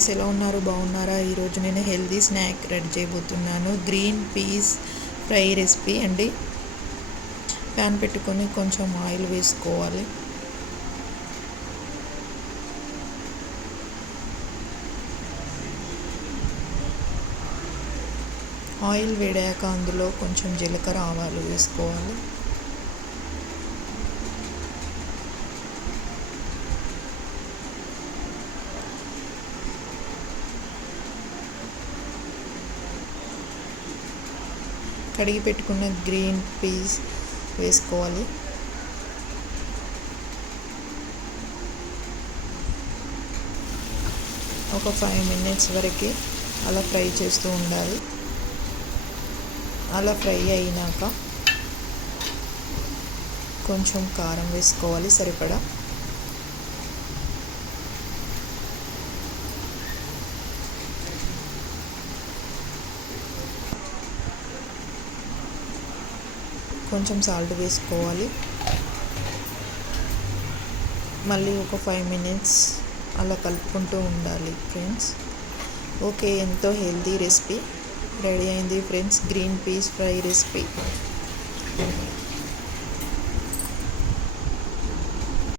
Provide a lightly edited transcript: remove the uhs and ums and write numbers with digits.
Friends, ఎలా ఉన్నారు? బాగున్నారా? ఈరోజు నేను హెల్దీ స్నాక్ రెడీ చేయబోతున్నాను. గ్రీన్ పీస్ ఫ్రై రెసిపీ అండి. ప్యాన్ పెట్టుకొని కొంచెం ఆయిల్ వేసుకోవాలి. ఆయిల్ వేడాక అందులో కొంచెం జీలకర్ర ఆవాలు వేసుకోవాలి. కడిగి పెట్టుకున్న గ్రీన్ పీస్ వేసుకోవాలి. ఒక 5 minutes వరకు అలా ఫ్రై చేస్తూ ఉండాలి. అలా ఫ్రై అయినాక కొంచెం కారం వేసుకోవాలి సరిపడా. కొంచెం సాల్ట్ వేసుకోవాలి. మళ్ళీ ఒక 5 minutes అలా కలుపుకుంటూ ఉండాలి ఫ్రెండ్స్. ఓకే, ఎంతో హెల్తీ రెసిపీ రెడీ అయింది friends. Green peas fry recipe.